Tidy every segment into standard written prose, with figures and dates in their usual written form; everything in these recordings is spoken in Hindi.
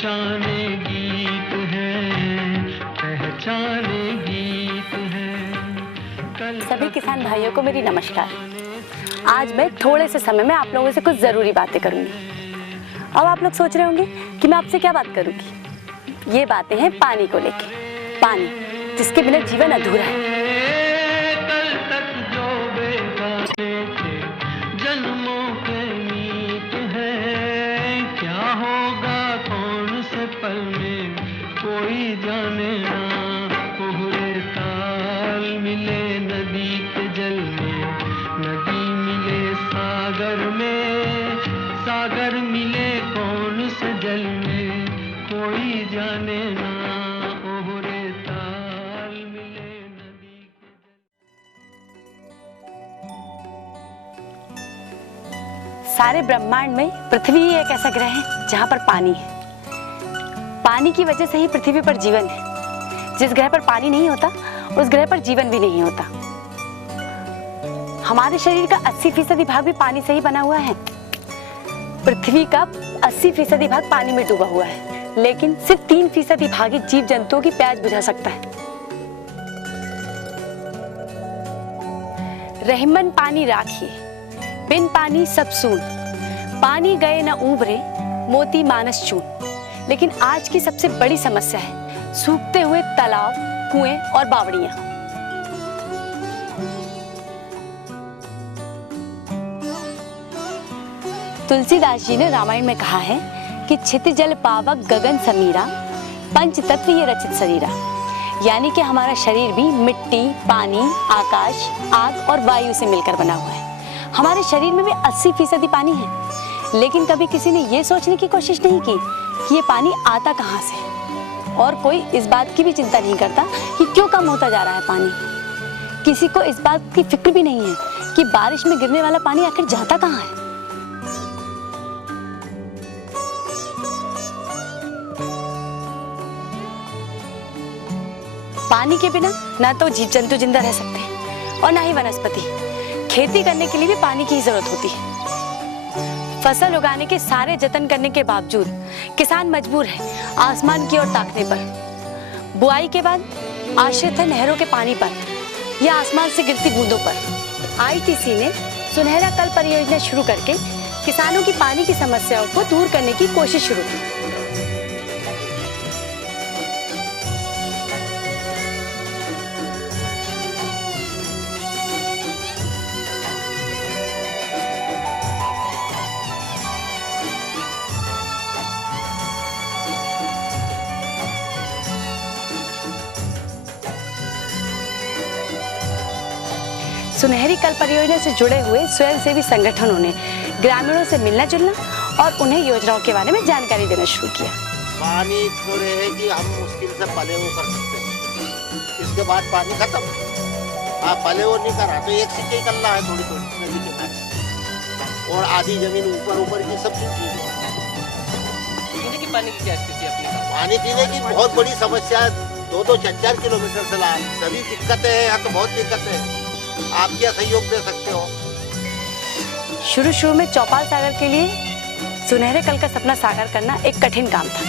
पहचाने गीत है, पहचाने गीत है। सभी किसान भाइयों को मेरी नमस्कार। आज मैं थोड़े से समय में आप लोगों से कुछ ज़रूरी बातें करूंगी। अब आप लोग सोच रहे होंगे कि मैं आपसे क्या बात करूंगी। ये बातें हैं पानी को लेके, पानी जिसके बिना जीवन अधूरा है। कल तक जो बेगाने थे, जन्मों के मीत है, क्या होगा कौन से पल में कोई जाने ना। कोहरे ताल मिले नदी के जल में, नदी मिले सागर में, सागर मिले कौन से जल में कोई जाने ना। कोहरे ताल मिले नदी के जल। सारे ब्रह्मांड में पृथ्वी ही एक ऐसा ग्रह है जहाँ पर पानी है। पानी की वजह से ही पृथ्वी पर जीवन है। जिस ग्रह पर पानी नहीं होता उस ग्रह पर जीवन भी नहीं होता। हमारे शरीर का 80% भाग भी पानी से ही बना हुआ है। पृथ्वी का 80% भाग पानी में डूबा हुआ है, लेकिन सिर्फ 3% भाग ही जीव जंतुओं की प्यास बुझा सकता है। रहमन पानी राखिए, बिन पानी सब सून, पानी गए न उबरे, मोती मानस चून। लेकिन आज की सबसे बड़ी समस्या है सूखते हुए तालाब, कुएं और बावड़ियां। तुलसीदास जी ने रामायण में कहा है कि क्षिति जल पावक गगन समीरा, पंच तत्व ये रचित शरीरा। यानी कि हमारा शरीर भी मिट्टी, पानी, आकाश, आग और वायु से मिलकर बना हुआ है। हमारे शरीर में भी 80% पानी है, लेकिन कभी किसी ने ये सोचने की कोशिश नहीं की कि ये पानी आता कहाँ से। और कोई इस बात की भी चिंता नहीं करता कि क्यों कम होता जा रहा है पानी। किसी को इस बात की फिक्र भी नहीं है कि बारिश में गिरने वाला पानी आखिर जाता कहाँ है। पानी के बिना ना तो जीव जंतु जिंदा रह सकते हैं और ना ही वनस्पति। खेती करने के लिए भी पानी की जरूरत होती है। फसल उगाने के सारे जतन करने के बावजूद किसान मजबूर है आसमान की ओर ताकने पर। बुआई के बाद आश्रित है नहरों के पानी पर या आसमान से गिरती बूंदों पर। आईटीसी ने सुनहरा कल परियोजना शुरू करके किसानों की पानी की समस्याओं को दूर करने की कोशिश शुरू की। सुनहरी कल परियोजना से जुड़े हुए स्वयंसेवी संगठनों ने ग्रामीणों से मिलना जुलना और उन्हें योजनाओं के बारे में जानकारी देना शुरू किया। पानी थोड़े है कि हम मुश्किल से पले वो कर सकते हैं, इसके बाद पानी खत्म। आप पले वो नहीं करा तो एक सिंचाई करना है थोड़ी थोड़ी नदी के किनारे, और आधी जमीन ऊपर ऊपर की सब चीज। पीने के पानी की क्या स्थिति है अपने? पानी पीने की बहुत बड़ी समस्या है। 2-2, 4-4 किलोमीटर से ला, सभी दिक्कतें हैं। यहाँ तो बहुत दिक्कतें हैं। आप क्या सहयोग दे सकते हो? शुरू में चौपाल सागर के लिए सुनहरे कल का सपना साकार करना एक कठिन काम था,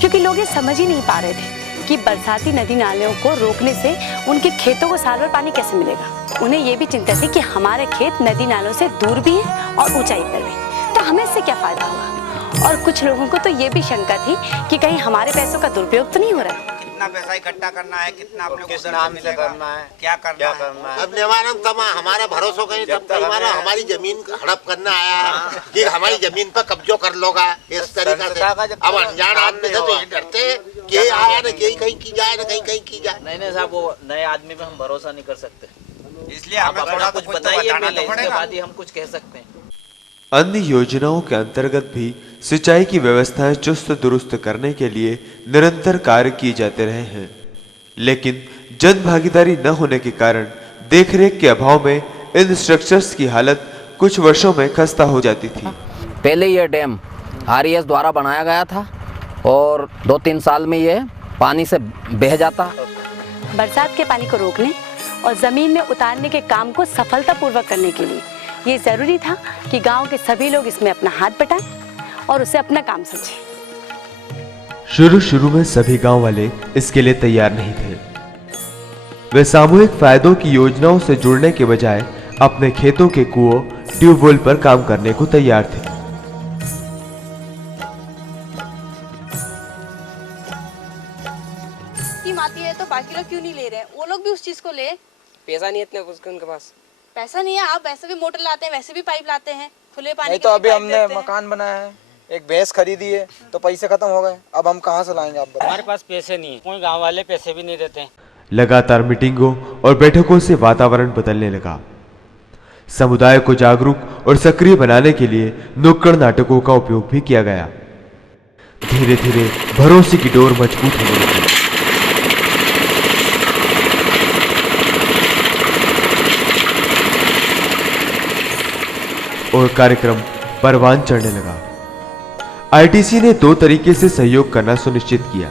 क्योंकि लोग ये समझ ही नहीं पा रहे थे कि बरसाती नदी नालों को रोकने से उनके खेतों को साल भर पानी कैसे मिलेगा। उन्हें ये भी चिंता थी कि हमारे खेत नदी नालों से दूर भी है और ऊंचाई पर भी, तो हमें इससे क्या फायदा होगा। और कुछ लोगों को तो ये भी शंका थी कि कहीं हमारे पैसों का दुरुपयोग तो नहीं हो रहा। कितना पैसा इकट्ठा करना है, कितना अपने किस नाम से करना है, क्या करना है। अब निवारण कमा हमारा भरोसा कहीं तब कहीं माना हमारी जमीन हड़प करना आया है कि हमारी जमीन पर कब्जो कर लोगा इस तरीके से। अब अनजान आदमी से तो ये डरते कि आया न कहीं की जाए न कहीं की जाए। नहीं साहब, वो नए आदमी पे हम भरोसा नहीं कर सकते, इसलिए हमें थोड़ा कुछ बताइए पहले, इसके बाद ही हम कुछ कह सकते हैं। अन्य योजनाओं के अंतर्गत भी सिंचाई की व्यवस्थाएं चुस्त दुरुस्त करने के लिए निरंतर कार्य किए जाते रहे हैं, लेकिन जन भागीदारी न होने के कारण देखरेख के अभाव में इन स्ट्रक्चर्स की हालत कुछ वर्षों में खस्ता हो जाती थी। पहले यह डैम आरईएस द्वारा बनाया गया था और 2-3 साल में ये पानी से बह जाता। बरसात के पानी को रोकने और जमीन में उतारने के काम को सफलतापूर्वक करने के लिए ये जरूरी था कि गांव के सभी लोग इसमें अपना हाथ बटाएं और उसे अपना काम समझें। शुरू में सभी गांव वाले इसके लिए तैयार नहीं थे। वे सामूहिक फायदों की योजनाओं से जुड़ने के बजाय अपने खेतों के कुओं, ट्यूबवेल पर काम करने को तैयार थे। स्कीम आती है तो बाकी लोग क्यों नहीं ले रहे हैं? वो लोग भी उस चीज को ले। पैसा नहीं है इतने उसके उनके पास। पैसा नहीं है, आप वैसे भी मोटर लाते हैं, वैसे भी पाइप लाते हैं, खुले पानी नहीं के तो भी अभी पाइप हमने देते हैं। मकान बनाया है, एक भैंस खरीदी है तो पैसे खत्म हो गए, अब हम कहाँ से लाएंगे आप बताएं। हमारे पास पैसे नहीं है, कोई गांव वाले पैसे भी नहीं देते हैं। लगातार मीटिंगों और बैठकों से वातावरण बदलने लगा। समुदाय को जागरूक और सक्रिय बनाने के लिए नुक्कड़ नाटकों का उपयोग भी किया गया। धीरे धीरे भरोसे की डोर मजबूत होने लगी। और कार्यक्रम परवान चढ़ने लगा। आईटीसी ने 2 तरीके से सहयोग करना सुनिश्चित किया।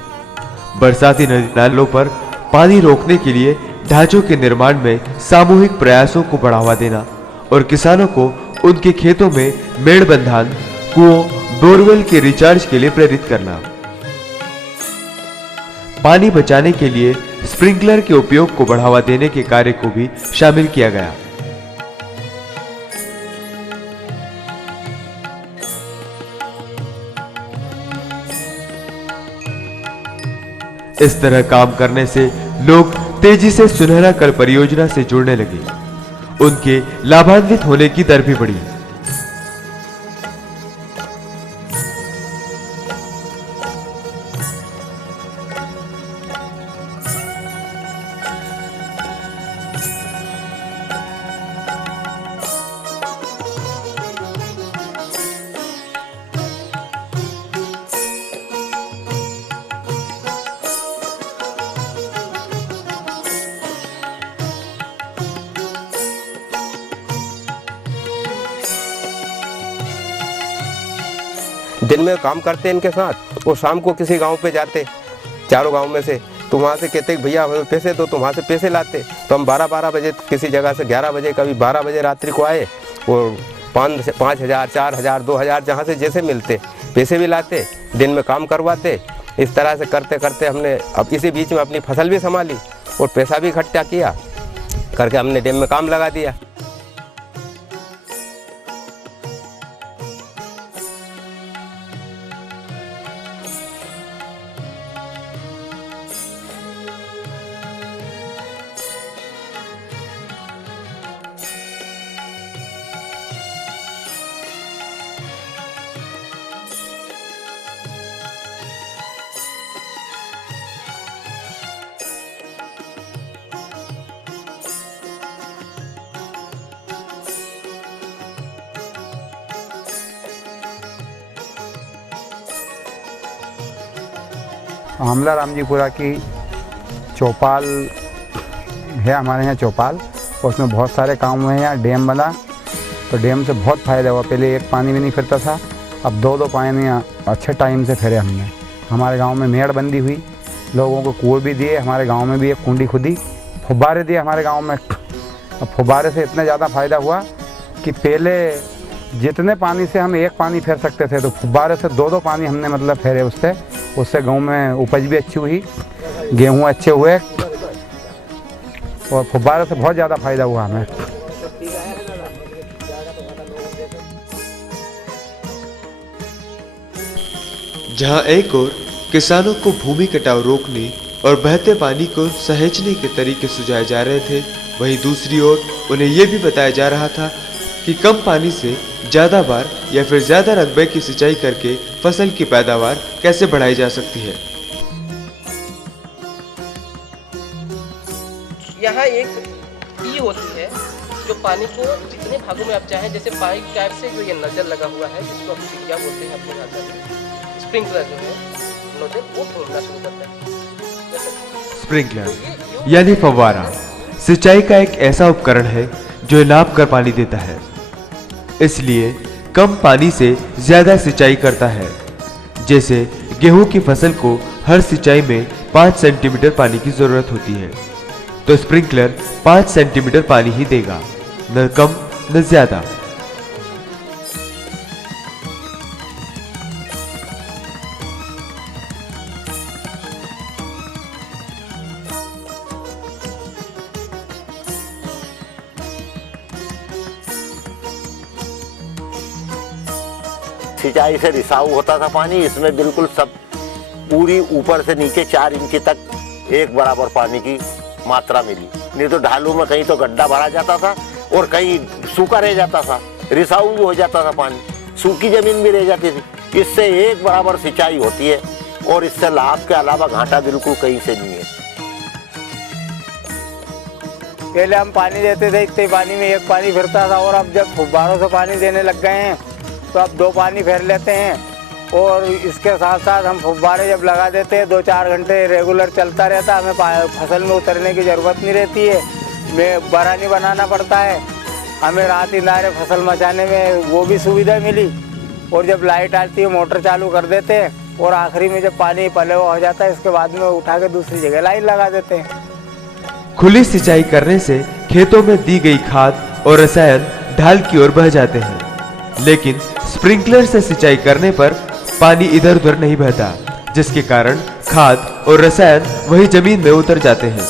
बरसाती नदी नालों पर पानी रोकने के लिए ढांचों के निर्माण में सामूहिक प्रयासों को बढ़ावा देना और किसानों को उनके खेतों में मेड़बंधान, कुओं, बोरवेल के रिचार्ज के लिए प्रेरित करना। पानी बचाने के लिए स्प्रिंकलर के उपयोग को बढ़ावा देने के कार्य को भी शामिल किया गया। इस तरह काम करने से लोग तेजी से सुनहरा कल परियोजना से जुड़ने लगे। उनके लाभान्वित होने की दर भी बढ़ी। दिन में काम करते इनके साथ और शाम को किसी गांव पे जाते, चारों गांव में से, तो वहाँ से कहते भैया हमें पैसे दो, तो वहाँ से पैसे लाते। तो हम 12-12 बजे किसी जगह से 11 बजे, कभी 12 बजे रात्रि को आए और 5,000, 4,000, 2,000 जहाँ से जैसे मिलते पैसे भी लाते, दिन में काम करवाते। इस तरह से करते करते हमने अब इसी बीच में अपनी फसल भी संभाली और पैसा भी इकट्ठा किया करके हमने डैम में काम लगा दिया। आमला रामजीपुरा की चौपाल है, हमारे यहाँ चौपाल, और उसमें बहुत सारे काम हुए हैं। यहाँ डैम बना तो डैम से बहुत फ़ायदा हुआ। पहले एक पानी भी नहीं फिरता था, अब 2-2 पानी अच्छे टाइम से फिरे हमने। हमारे गांव में मेड़ बंदी हुई, लोगों को कुएं भी दिए, हमारे गांव में भी एक कुंडी खुदी, फुब्बारे दिए हमारे गांव में। अब फुब्बारे से इतना ज़्यादा फ़ायदा हुआ कि पहले जितने पानी से हम एक पानी फेर सकते थे, तो फुब्बारे से 2-2 पानी हमने मतलब फेरे। उससे गांव में उपज भी अच्छी हुई, गेहूं अच्छे हुए और फुब्बारे से बहुत ज़्यादा फ़ायदा हुआ हमें। जहां एक ओर किसानों को भूमि कटाव रोकने और बहते पानी को सहेजने के तरीके सुझाए जा रहे थे, वहीं दूसरी ओर उन्हें यह भी बताया जा रहा था कि कम पानी से ज्यादा बार या फिर ज्यादा रकबे की सिंचाई करके फसल की पैदावार कैसे बढ़ाई जा सकती है। यहाँ एक टी होती है जो पानी को जितने भागों में आप चाहें, जैसे पाइप टाइप से जो ये नजर लगा हुआ है, जिसको आप क्या बोलते हैं अपने भाषा में, स्प्रिंकलर जो है नोजल, वो घूमना शुरू करता है। स्प्रिंकलर यानी फव्वारा सिंचाई का एक ऐसा उपकरण है जो नाप कर पानी देता है, इसलिए कम पानी से ज्यादा सिंचाई करता है। जैसे गेहूं की फसल को हर सिंचाई में 5 सेंटीमीटर पानी की जरूरत होती है, तो स्प्रिंकलर 5 सेंटीमीटर पानी ही देगा, न कम न ज्यादा। सिंचाई से रिसाव होता था पानी, इसमें बिल्कुल सब पूरी ऊपर से नीचे 4 इंच तक एक बराबर पानी की मात्रा मिली। नहीं तो ढालू में कहीं तो गड्ढा भरा जाता था और कहीं सूखा रह जाता था, रिसाव भी हो जाता था पानी, सूखी जमीन भी रह जाती थी। इससे एक बराबर सिंचाई होती है और इससे लाभ के अलावा घाटा बिल्कुल कहीं से नहीं है। पहले हम पानी देते थे, इतने पानी में एक पानी फिरता था, और अब जब फुब्बारों से पानी देने लग गए हैं तो अब 2 पानी फेर लेते हैं। और इसके साथ साथ हम फुब्बारे जब लगा देते हैं 2-4 घंटे रेगुलर चलता रहता, हमें फसल में उतरने की ज़रूरत नहीं रहती है, में बड़ा नहीं बनाना पड़ता है, हमें रात इंदारे फसल मचाने में वो भी सुविधा मिली। और जब लाइट आती है मोटर चालू कर देते हैं और आखिरी में जब पानी पले हुआ हो जाता है इसके बाद में उठा के दूसरी जगह लाइन लगा देते हैं। खुली सिंचाई करने से खेतों में दी गई खाद और रसायन ढाल की ओर बह जाते हैं, लेकिन स्प्रिंकलर से सिंचाई करने पर पानी इधर उधर नहीं बहता, जिसके कारण खाद और रसायन वही जमीन में उतर जाते हैं।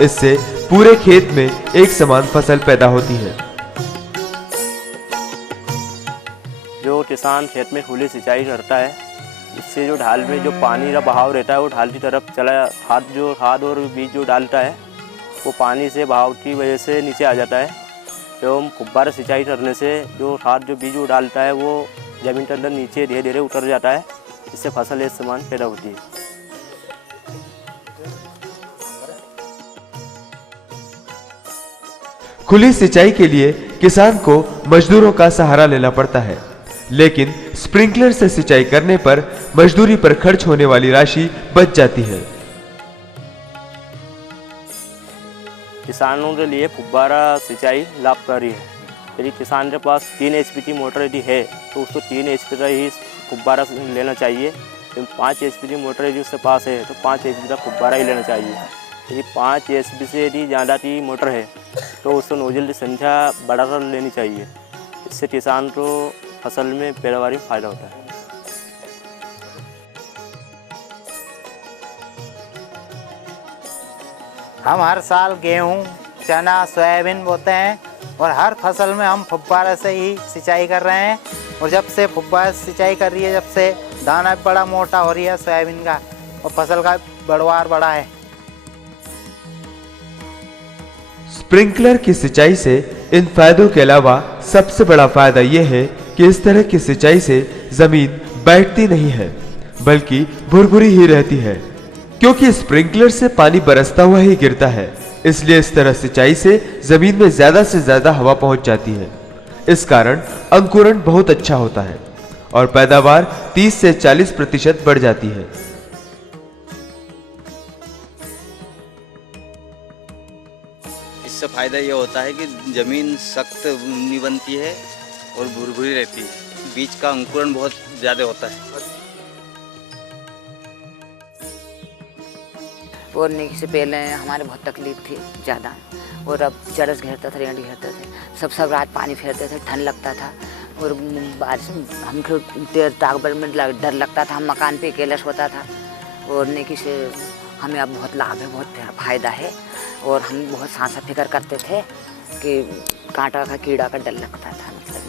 इससे पूरे खेत में एक समान फसल पैदा होती है। जो किसान खेत में खुली सिंचाई करता है, इससे जो ढाल में जो पानी का बहाव रहता है वो ढाल की तरफ चला, खाद और बीज जो डालता है वो पानी से बहाव की वजह से नीचे आ जाता है। एवं फुब्बारा सिंचाई करने से जो खाद जो बीज वो डालता है वो ज़मीन के अंदर नीचे धीरे धीरे उतर जाता है, इससे फसल एक समान पैदा होती है। खुली सिंचाई के लिए किसान को मजदूरों का सहारा लेना पड़ता है, लेकिन स्प्रिंकलर से सिंचाई करने पर मजदूरी पर खर्च होने वाली राशि बच जाती है। किसानों के लिए फुब्बारा सिंचाई लाभकारी है। यदि किसान के पास 3 HP की मोटर यदि है तो उसको 3 HP का ही फुब्बारा लेना चाहिए। यदि 5 HP की मोटर यदि उसके पास है तो 5 HP का फुब्बारा ही लेना चाहिए। यदि 5 HP से यदि ज़्यादा की मोटर है तो उसको नोजल की संख्या बढ़ाकर लेनी चाहिए। इससे किसान को फसल में पैदावार में फायदा होता है। हम हर साल गेहूँ, चना, सोयाबीन बोते हैं और हर फसल में हम फुब्बारा से ही सिंचाई कर रहे हैं। और जब से फुब्बारा सिंचाई कर रही है, जब से दाना भी बड़ा मोटा हो रही है सोयाबीन का और फसल का बढ़वार बड़ा है। स्प्रिंकलर की सिंचाई से इन फायदों के अलावा सबसे बड़ा फायदा यह है कि इस तरह की सिंचाई से जमीन बैठती नहीं है बल्कि भुरभुरी ही रहती है, क्योंकि स्प्रिंकलर से पानी बरसता हुआ ही गिरता है। इसलिए इस तरह सिंचाई से जमीन में ज्यादा से ज्यादा हवा पहुंच जाती है। इस कारण अंकुरण बहुत अच्छा होता है और पैदावार 30 से 40% बढ़ जाती है। इससे फायदा ये होता है कि जमीन सख्त नहीं बनती है और भुरभुरी रहती है, बीज का अंकुरण बहुत ज़्यादा होता है। बोलने से पहले हमारे बहुत तकलीफ थी ज़्यादा, और अब चरस घेरता था, रेंडी घेरते थे, सब रात पानी फेरते थे, ठंड लगता था और बारिश हमको देर ताकबर में डर लगता था। हम मकान पे अकेला होता था। और नेकी से हमें अब बहुत लाभ है, बहुत फ़ायदा है। और हम बहुत सांसा फिक्र करते थे कि कांटा का कीड़ा का डर लगता था। मतलब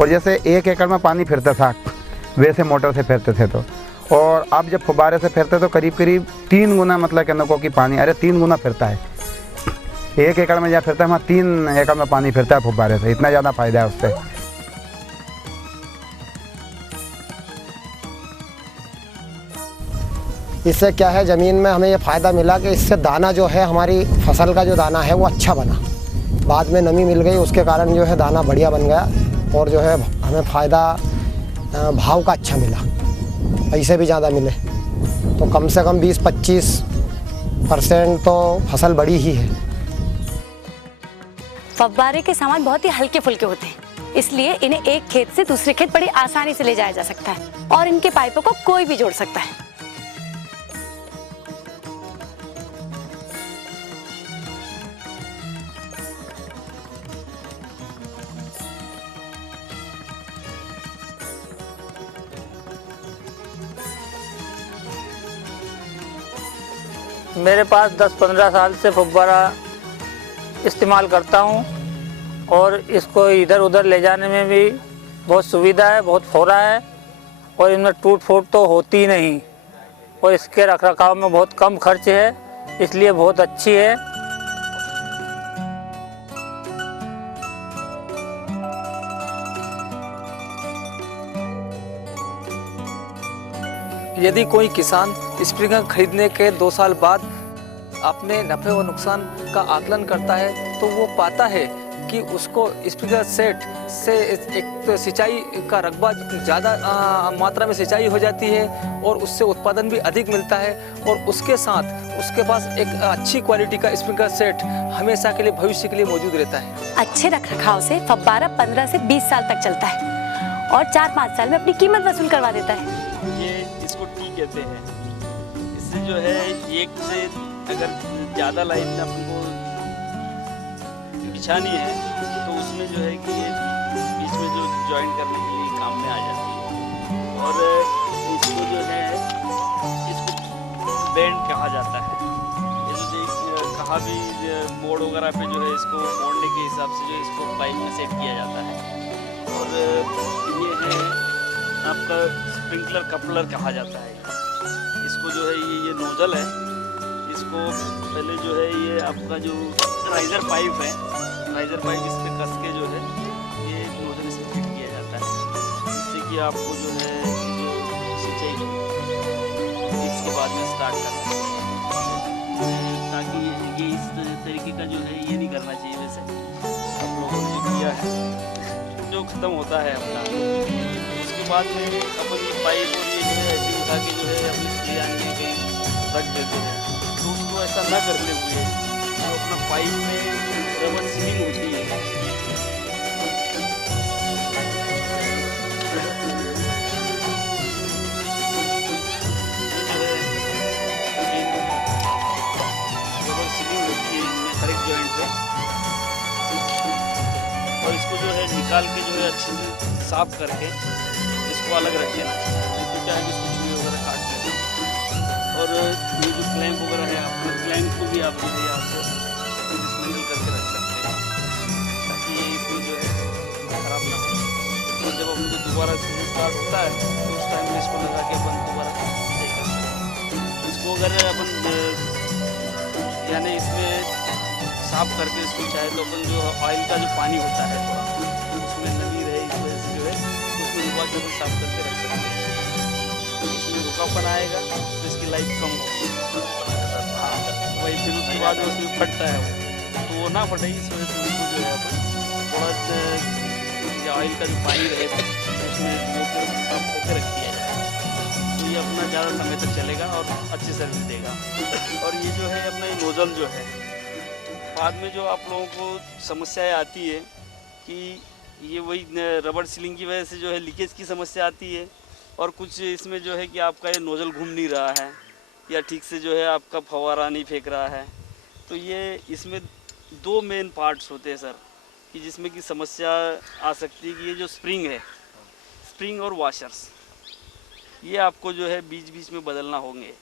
और जैसे 1 एकड़ में पानी फिरता था वैसे मोटर से फेरते थे तो, और अब जब फुब्बारे से फेरते तो करीब 3 गुना, मतलब कहने को कि पानी 3 गुना फिरता है। 1 एकड़ में जहाँ फिरता है वहाँ 3 एकड़ में पानी फिरता है फुब्बारे से। इतना ज़्यादा फायदा है उससे। इससे क्या है, ज़मीन में हमें ये फ़ायदा मिला कि इससे दाना जो है, हमारी फसल का जो दाना है वो अच्छा बना। बाद में नमी मिल गई, उसके कारण जो है दाना बढ़िया बन गया और जो है हमें फ़ायदा भाव का अच्छा मिला, पैसे भी ज़्यादा मिले। तो कम से कम 20-25% तो फसल बड़ी ही है। फव्वारे के सामान बहुत ही हल्के फुल्के होते हैं, इसलिए इन्हें एक खेत से दूसरे खेत बड़ी आसानी से ले जाया जा सकता है और इनके पाइपों को कोई भी जोड़ सकता है। मेरे पास 10-15 साल से फुब्बारा इस्तेमाल करता हूँ और इसको इधर उधर ले जाने में भी बहुत सुविधा है, बहुत फोरा है और इनमें टूट फूट तो होती ही नहीं और इसके रखरखाव में बहुत कम खर्च है, इसलिए बहुत अच्छी है। यदि कोई किसान स्प्रिंकलर खरीदने के 2 साल बाद अपने नफ़े व नुकसान का आकलन करता है तो वो पाता है कि उसको स्प्रिंकलर सेट से एक तो सिंचाई का रकबा ज़्यादा मात्रा में सिंचाई हो जाती है और उससे उत्पादन भी अधिक मिलता है और उसके साथ उसके पास एक अच्छी क्वालिटी का स्प्रिंकलर सेट हमेशा के लिए भविष्य के लिए मौजूद रहता है। अच्छे रखरखाव से फव्वारा 15 से 20 साल तक चलता है और 4-5 साल में अपनी कीमत वसूल करवा देता है। ये इसको टी कहते हैं। इससे जो है एक से अगर ज़्यादा लाइन आपको बिछानी है तो उसमें जो है कि ये बीच में जो जॉइन करने के लिए काम में आ जाती है और इसको जो है इसको बैंड कहा जाता है। ये जो कहाँ भी मोड़ वगैरह पे जो है इसको मोड़ने के हिसाब से जो इसको पाइप में सेट किया जाता है और ये है आपका स्प्रिंकलर कपलर कहा जाता है। इसको जो है ये नोजल है, इसको पहले जो है ये आपका जो राइजर पाइप है, राइजर पाइप इस पर कस के जो है ये नोजल इसमें फिट किया जाता है जिससे कि आपको जो है जो सिंचाई इसके बाद में स्टार्ट करना है ताकि ये इस तरीके का जो है ये नहीं करना चाहिए। वैसे आप लोगों ने जो किया है जो ख़त्म होता है अपना, उसके बाद में अपन ये पाइप और ये जो है ऐसे उठा के जो है अपने खलिहान में कहीं रख देते हैं। तो उसको ऐसा ना करते हुए तो अपना पाइप में रबर सीलिंग होती है रबर सीलिंग होती है इनमें हर एक जॉइंट पे और इसको जो है निकाल के जो है अच्छे से साफ करके इसको अलग रख देना चाहिए। क्या है कि इसको चूहे वगैरह काट लेते हैं और ये जो क्लैंप वगैरह है आपका क्लैंप को भी आप जो है यहाँ से डिसमेंटल करके रख सकते हैं ताकि ये इसमें जो है ख़राब ना हो। तो जब अपन को दोबारा सीजन स्टार्ट होता है तो उस टाइम में इसको लगा के अपन दोबारा सही कर सकते हैं। इसको अगर अपन यानी इसमें साफ करके इसको चाहे तो अपन जो ऑयल का जो पानी होता है थोड़ा उसमें नमी रहे इस वजह से जो है उसको रुका के साफ करके रख सकते हैं। तो इसमें रुकापन आएगा तो इसकी लाइफ कम होगी। हाँ वही फिर उसके बाद उसमें फटता है तो वो ना फटे इस वजह से उसको जो है अपन थोड़ा ऑयल का जो पानी रहे उसमें साफ करके रख दिया जाए तो ये अपना ज़्यादा समय तक चलेगा और अच्छी सर्विस देगा। और ये जो है अपना ये नोज़ल जो है बाद में जो आप लोगों को समस्याएं आती है कि ये वही रबर सीलिंग की वजह से जो है लीकेज की समस्या आती है और कुछ इसमें जो है कि आपका ये नोज़ल घूम नहीं रहा है या ठीक से जो है आपका फव्वारा नहीं फेंक रहा है। तो ये इसमें 2 मेन पार्ट्स होते हैं सर कि जिसमें कि समस्या आ सकती है कि ये जो स्प्रिंग है, स्प्रिंग और वॉशर्स ये आपको जो है बीच बीच में बदलना होंगे।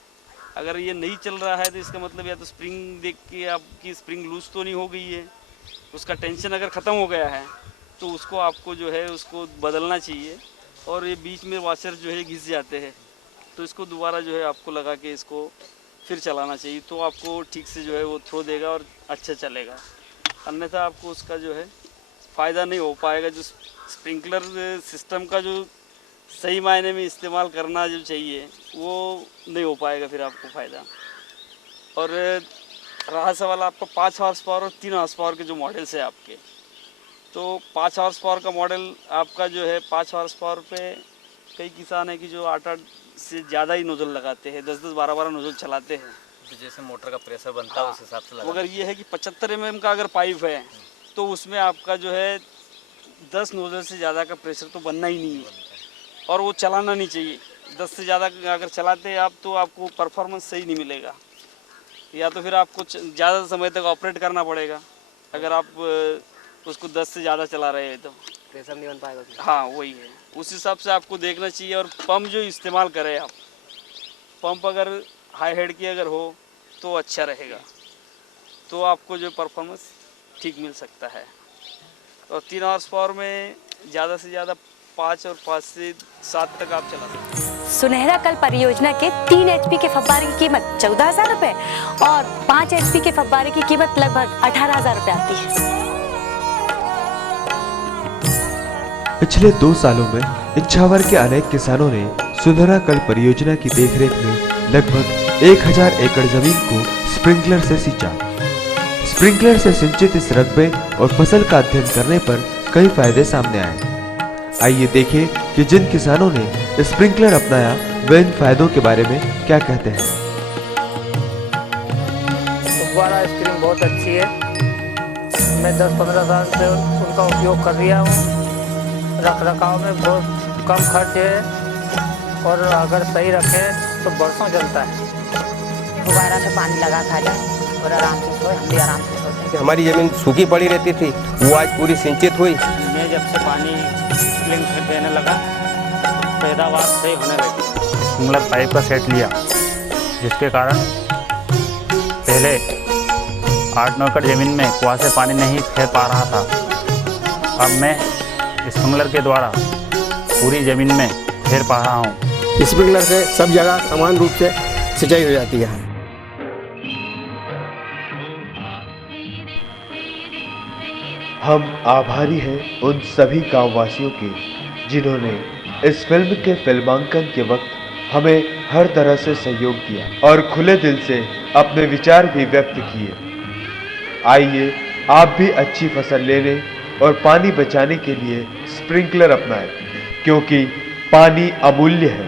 अगर ये नहीं चल रहा है तो इसका मतलब या तो स्प्रिंग देख के आपकी स्प्रिंग लूज तो नहीं हो गई है, उसका टेंशन अगर ख़त्म हो गया है तो उसको आपको जो है उसको बदलना चाहिए। और ये बीच में वॉशर जो है घिस जाते हैं तो इसको दोबारा जो है आपको लगा के इसको फिर चलाना चाहिए तो आपको ठीक से जो है वो थ्रो देगा और अच्छा चलेगा। अन्यथा आपको उसका जो है फ़ायदा नहीं हो पाएगा। जो स्प्रिंकलर सिस्टम का जो सही मायने में इस्तेमाल करना जो चाहिए वो नहीं हो पाएगा फिर आपको फ़ायदा। और रहा सवाल आपका 5 हॉर्स पावर और 3 हॉर्स पावर के जो मॉडल्स है आपके, तो 5 हॉर्स पावर का मॉडल आपका जो है 5 हॉर्स पावर पे कई किसान है कि जो 8-8 से ज़्यादा ही नोजल लगाते हैं, 10-10, 12-12 नोजल चलाते हैं। तो जैसे मोटर का प्रेशर बनता है उस हिसाब से लगा। अगर ये है कि 75 mm का अगर पाइप है तो उसमें आपका जो है 10 नोजल से ज़्यादा का प्रेशर तो बनना ही नहीं है और वो चलाना नहीं चाहिए। 10 से ज़्यादा अगर चलाते हैं आप तो आपको परफॉर्मेंस सही नहीं मिलेगा या तो फिर आपको ज़्यादा समय तक ऑपरेट करना पड़ेगा अगर आप उसको 10 से ज़्यादा चला रहे हैं तो प्रेशर नहीं बन पाएगा। हाँ वही है, उस हिसाब से आपको देखना चाहिए। और पंप जो इस्तेमाल करें आप, पंप अगर हाई हेड की अगर हो तो अच्छा रहेगा तो आपको जो परफॉर्मेंस ठीक मिल सकता है। और 3 हॉर्स पावर में ज़्यादा से ज़्यादा 5 और 5 से 7 तक आप चला सकते हैं। सुनहरा कल परियोजना के 3 HP के फव्वारे की कीमत 14,000 रुपए और 5 HP के फव्वारे की कीमत लगभग 18,000 रुपए आती है। पिछले 2 सालों में इच्छावर के अनेक किसानों ने सुनहरा कल परियोजना की देखरेख में लगभग 1000 एकड़ जमीन को स्प्रिंकलर से सींचा। स्प्रिंकलर से सिंचित इस रकबे और फसल का अध्ययन करने पर कई फायदे सामने आए। आइए देखें कि जिन किसानों ने स्प्रिंकलर अपनाया वे इन फायदों के बारे में क्या कहते हैं। फुब्बारा स्कीम बहुत अच्छी है। मैं 10-15 साल से उनका उपयोग कर रहा हूँ। रख रखाव में बहुत कम खर्च है और अगर सही रखें तो बरसों चलता है। फुब्बारा से पानी लगा खा जाए और आराम से सोए, हम भी आराम से सोते हैं। हमारी ज़मीन सूखी पड़ी रहती थी, वो आज पूरी सिंचित हुई। मैं जब से पानी स्प्रिंकलर देने लगा पैदावार सही होने लगी। स्प्रिंकलर पाइप का सेट लिया, जिसके कारण पहले 8-9 एकड़ ज़मीन में कुआं से पानी नहीं फेर पा रहा था। अब मैं स्प्रिंकलर के द्वारा पूरी ज़मीन में फेर पा रहा हूँ। स्प्रिंकलर से सब जगह समान रूप से सिंचाई हो जाती है। हम आभारी हैं उन सभी गांव वासियों के जिन्होंने इस फिल्म के फिल्मांकन के वक्त हमें हर तरह से सहयोग दिया और खुले दिल से अपने विचार भी व्यक्त किए। आइए आप भी अच्छी फसल लेने और पानी बचाने के लिए स्प्रिंकलर अपनाएं, क्योंकि पानी अमूल्य है।